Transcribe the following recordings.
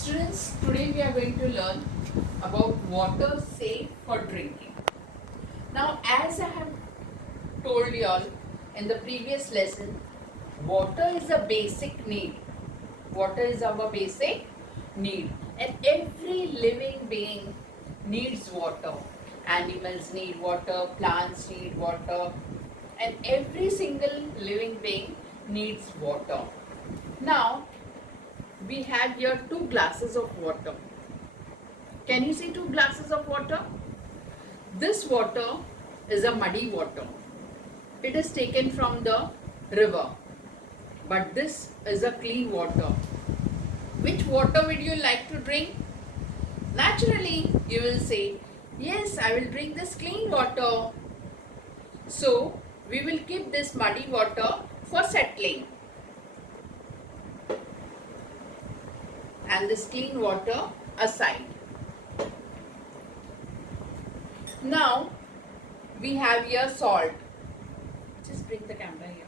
Students, today we are going to learn about water safe for drinking. Now, as I have told you all in the previous lesson, water is a basic need. Water is our basic need, and every living being needs water. Animals need water, plants need water, and every single living being needs water. Now, we have here two glasses of water. Can you see two glasses of water? This water is a muddy water. It is taken from the river. But this is a clean water. Which water would you like to drink? Naturally, you will say, yes, I will drink this clean water. So, we will keep this muddy water for settling. And this clean water aside. Now, we have here salt. Just bring the camera here,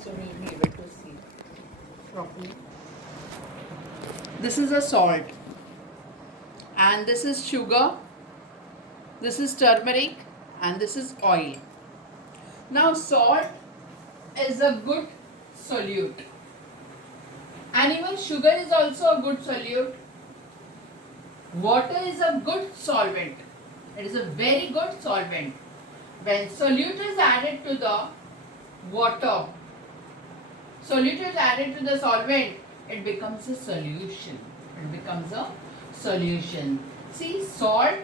so we will be able to see properly. This is a salt, and this is sugar, this is turmeric, and this is oil. Now, salt is a good solute, and even sugar is also a good solute. Water is a good solvent. It is a very good solvent. When solute is added to the water, solute is added to the solvent, it becomes a solution. It becomes a solution. See, salt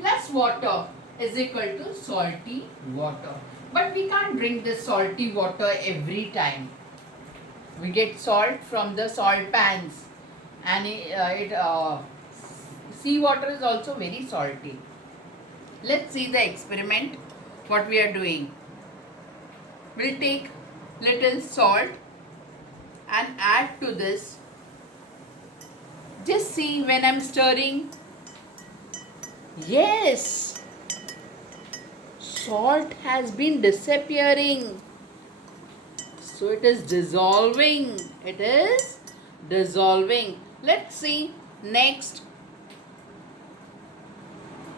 plus water is equal to salty water. But we can't drink this salty water every time. We get salt from the salt pans, and seawater is also very salty. Let's see the experiment, what we are doing. We'll take little salt and add to this. Just see when I'm stirring. Yes, salt has been disappearing. So it is dissolving. It is dissolving. Let's see next.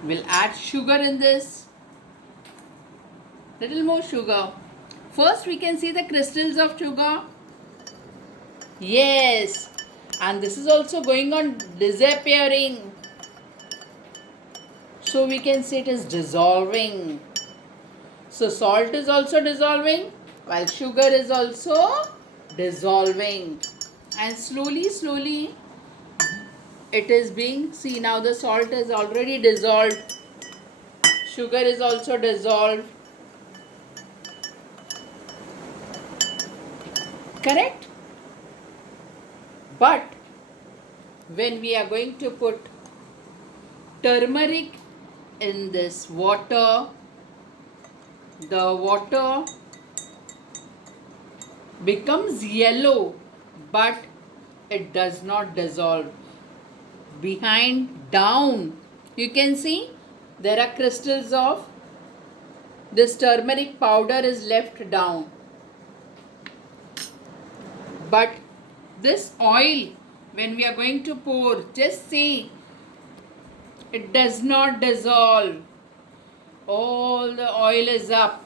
We'll add sugar in this. Little more sugar. First we can see the crystals of sugar. Yes. And this is also going on disappearing. So we can say it is dissolving. So salt is also dissolving, while sugar is also dissolving. And slowly it is being, see now the salt is already dissolved. Sugar is also dissolved. Correct? But when we are going to put turmeric in this water, the water becomes yellow, but it does not dissolve. Behind, down, you can see there are crystals of this turmeric powder is left down. But this oil, when we are going to pour, just see, it does not dissolve. All the oil is up.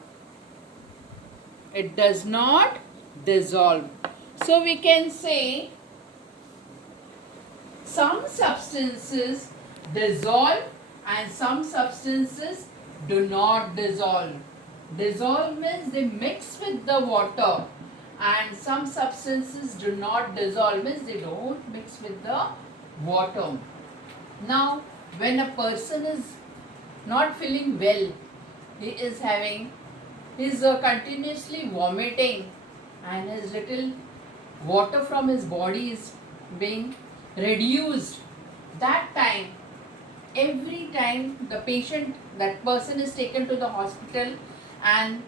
It does not dissolve. So we can say some substances dissolve and some substances do not dissolve. Dissolve means they mix with the water, and some substances do not dissolve means they don't mix with the water. Now, when a person is not feeling well, he is continuously vomiting, and his little water from his body is being reduced. That time, every time that person is taken to the hospital and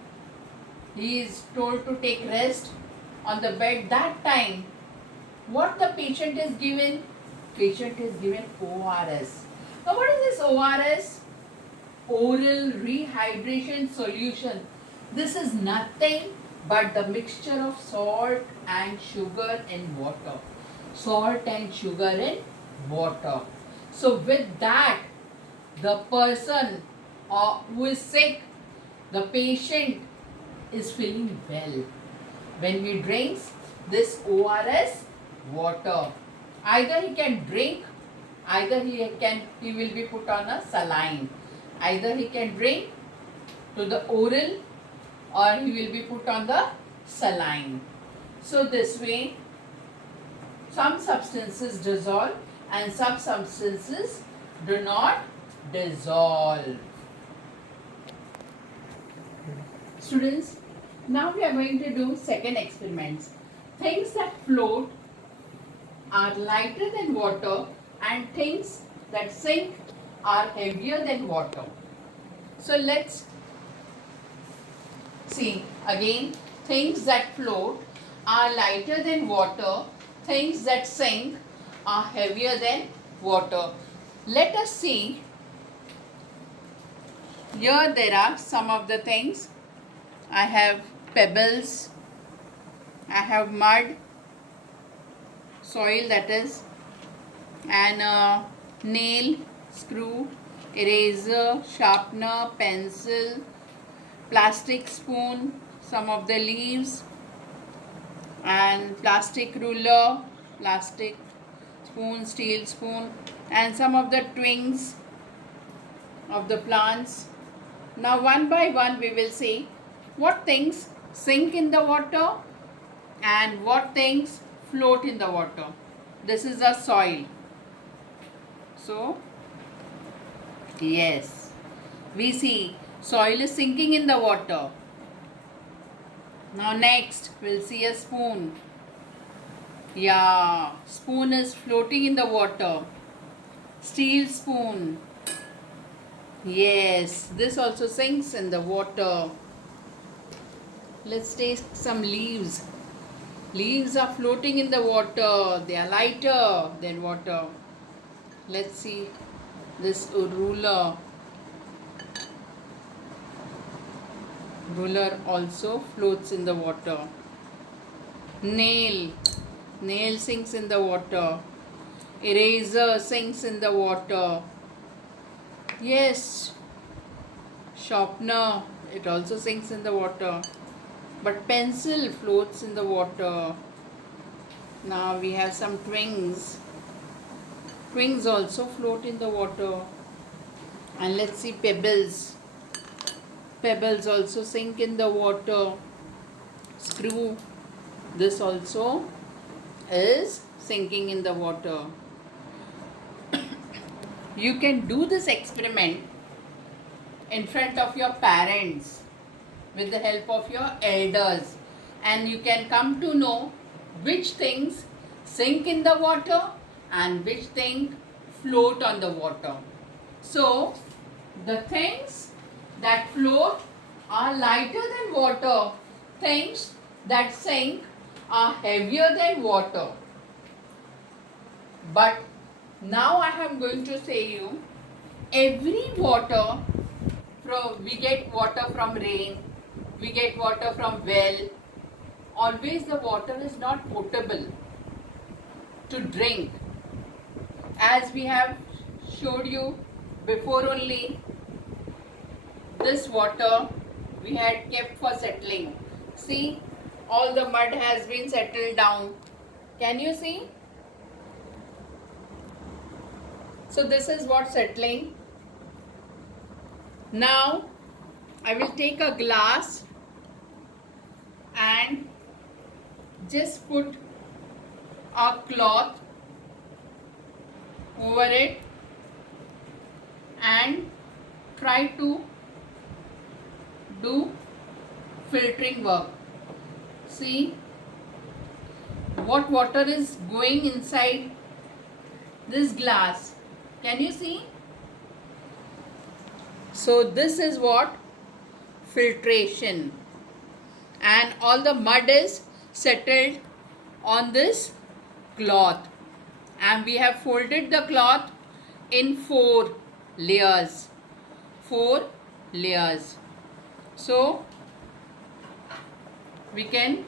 he is told to take rest on the bed, that time, what the patient is given? Patient is given ORS. Now what is this ORS? Oral rehydration solution. This is nothing but the mixture of salt and sugar in water. salt and sugar in water. So with that, the person who is sick, the patient is feeling well when he drinks this ORS water. Either he can drink, either he will be put on a saline. Either he can drink to the oral or he will be put on the saline. So this way, some substances dissolve and some substances do not dissolve. Students, now we are going to do second experiments. Things that float are lighter than water and things that sink are heavier than water. So let's see again. Things that float are lighter than water. Things that sink are heavier than water. Let us see. Here there are some of the things. I have pebbles. I have mud, soil that is, and a nail, screw, eraser, sharpener, pencil, plastic spoon, some of the leaves, and plastic ruler, plastic spoon, steel spoon, and some of the twigs of the plants. Now one by one we will see what things sink in the water and what things float in the water. This is a soil. So yes, we see soil is sinking in the water. Now next we'll see a spoon. Yeah, spoon is floating in the water. Steel spoon. Yes, this also sinks in the water. Let's take some leaves. Leaves are floating in the water. They are lighter than water. Let's see this ruler. Ruler also floats in the water. Nail. Nail sinks in the water. Eraser sinks in the water. Yes. Sharpener. It also sinks in the water. But pencil floats in the water. Now we have some twigs. Twigs also float in the water. And let's see pebbles. Pebbles also sink in the water. Screw. This also is sinking in the water. You can do this experiment in front of your parents with the help of your elders, and you can come to know which things sink in the water and which things float on the water. So the things that float are lighter than water. Things that sink are heavier than water. But now I am going to say you, every water, we get water from rain, we get water from well. Always the water is not potable to drink. As we have showed you before only, this water we had kept for settling. See, all the mud has been settled down. Can you see? So this is what settling. Now I will take a glass and just put a cloth over it and try to do filtering work. See what water is going inside this glass. Can you see? So this is what filtration, and all the mud is settled on this cloth, and we have folded the cloth in 4 layers. 4 layers. So we can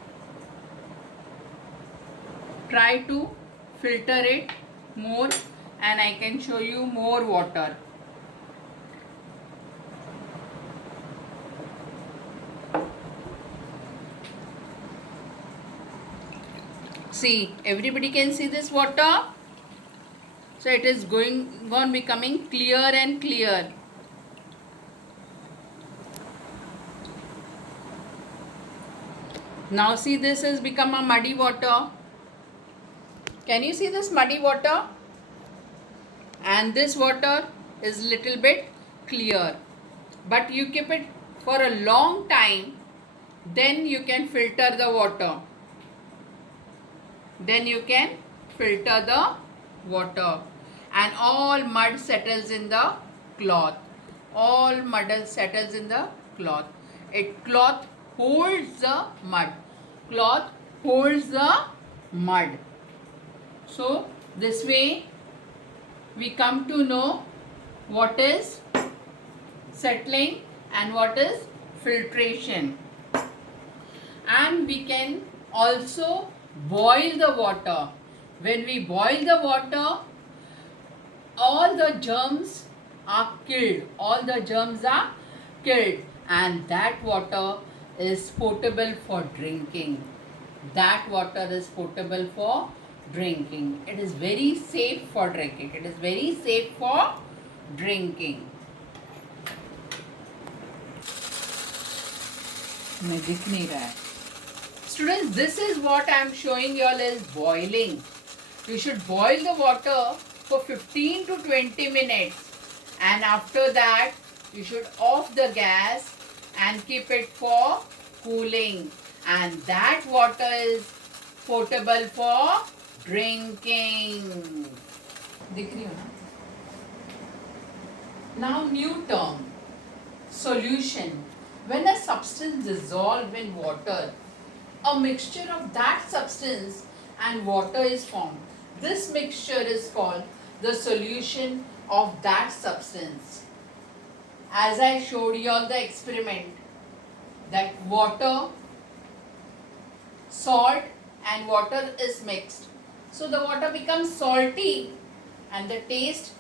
try to filter it more and I can show you more water. See, everybody can see this water. So it is going on becoming clear and clear. Now see, this has become a muddy water. Can you see this muddy water? And this water is little bit clear. But you keep it for a long time, then you can filter the water. Then you can filter the water. And all mud settles in the cloth. All mud settles in the cloth. Cloth holds the mud. Cloth holds the mud. So this way we come to know what is settling and what is filtration. And we can also boil the water. When we boil the water, all the germs are killed. All the germs are killed. And that water is potable for drinking. That water is potable for drinking. It is very safe for drinking. It is very safe for drinking. मैं दिख नहीं रहा है. Students, this is what I am showing you all is boiling. You should boil the water for 15 to 20 minutes. And after that, you should off the gas and keep it for cooling. And that water is potable for drinking. दिख रही हो ना? Now new term, solution. When a substance dissolves in water, a mixture of that substance and water is formed. This mixture is called the solution of that substance. As I showed you all the experiment, that water, salt and water is mixed. So the water becomes salty and the taste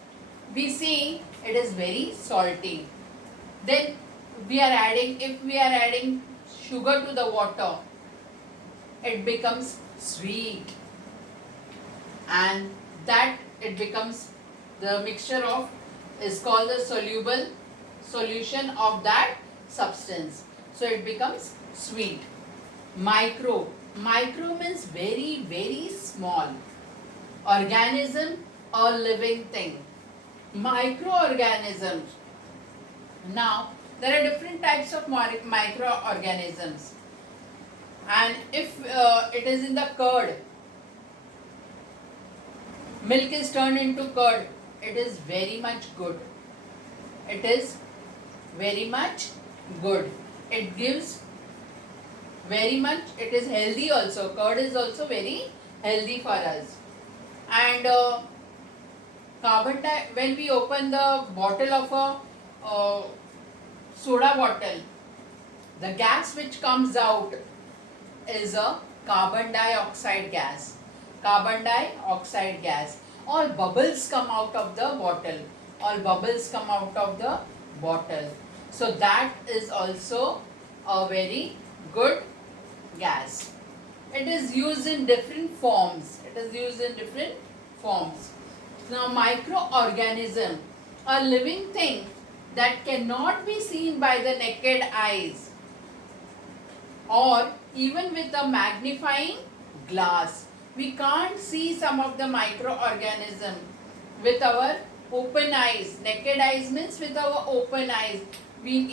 we see it is very salty. Then we are adding, if we are adding sugar to the water, it becomes sweet. And that it becomes the mixture of is called the solution of that substance. So it becomes sweet. Micro means very, very small. Organism or living thing. Microorganisms. Now there are different types of microorganisms. And if it is in the curd, milk is turned into curd, it is very much good. It is very much good. It gives very much, it is healthy also. Curd is also very healthy for us. And when we open the bottle of a soda bottle, the gas which comes out is a carbon dioxide gas. Carbon dioxide gas. All bubbles come out of the bottle. All bubbles come out of the bottle. So that is also a very good gas. It is used in different forms. It is used in different forms. Now microorganism, a living thing that cannot be seen by the naked eyes or even with a magnifying glass. We can't see some of the microorganism with our open eyes. Naked eyes means with our open eyes. We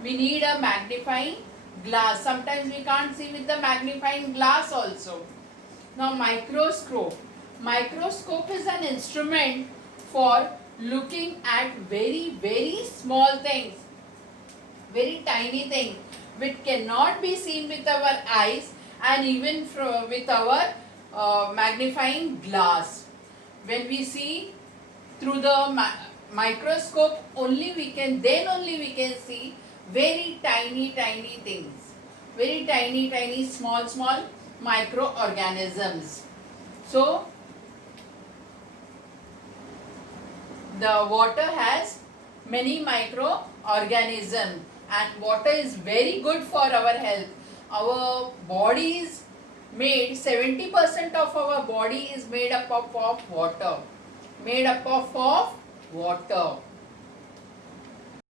need a magnifying glass. Sometimes we can't see with the magnifying glass also. Now microscope. Microscope is an instrument for looking at very, very small things, very tiny things which cannot be seen with our eyes and even with our magnifying glass. When we see through the microscope, only we can see very tiny things, very tiny small microorganisms. So the water has many microorganisms, and water is very good for our health. Our body is made, 70% of our body is made up of water. Made up of water.